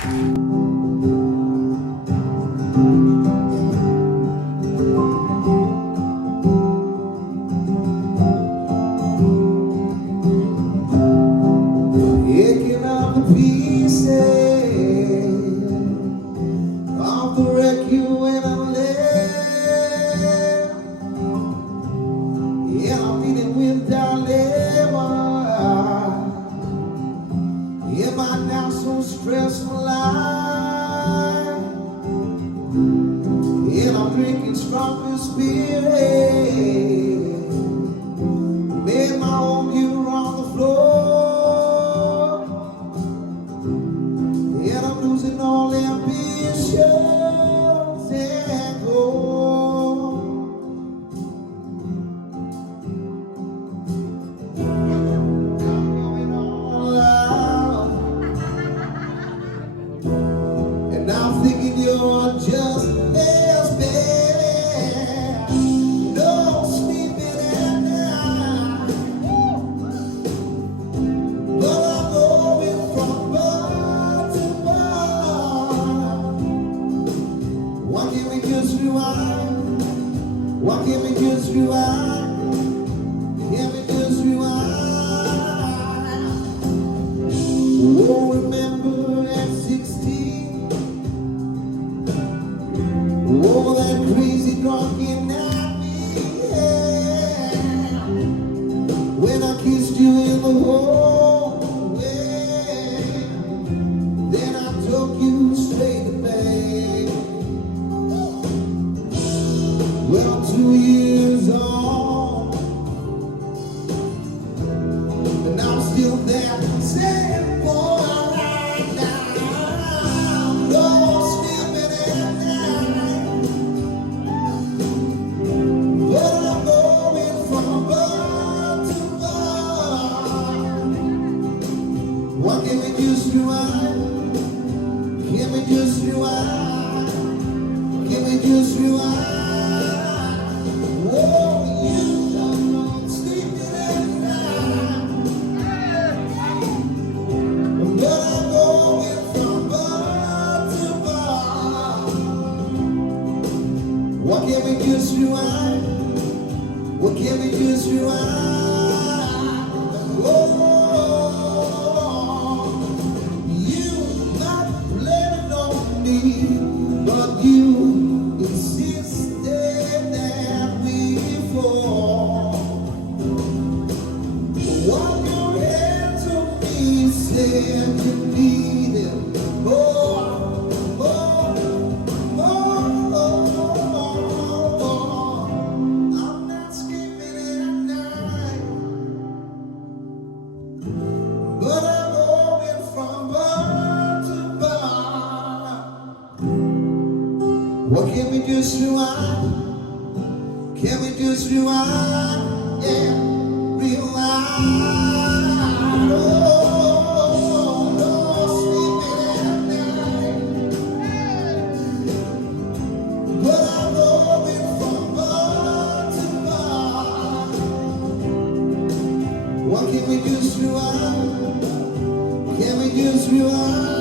Picking up the pieces of the wreck you went and left. Yeah, I'm feeling with dilemma. Am I now so stressful life? And I'm drinking stronger spirit. Made my own view on the floor. And I'm losing all ambitions and goals. I'm going all out. And I'm thinking you're just as bad. No sleeping at night. But I'm going from bar to bar. Why can't we just rewind? Why can't we just rewind? Can't we just rewind? Oh, remember at 16? Oh, that crazy drunken night, yeah. When I kissed you in the hallway, then I took you straight to bed. Well, 2 years on, and I'm still there, saying, boy, right now, no sleeping at night. But I'm going from bar to bar. Why can't we just rewind? Can we just rewind? Can we just rewind? Oh, you don't know sleeping at night. But I'm going from bar to bar. Why can't we just rewind? Why can't we just rewind? Oh, you not planning on me, but you insisted that we fall. What your hands on me said you needed more, more, more. I'm not sleeping at night, but I'm going from bar to bar. What can we just rewind? Can we just rewind? Yeah, rewind. Oh, no sleeping at night, but I'm going from bar to bar. What can we just rewind? Can we just rewind?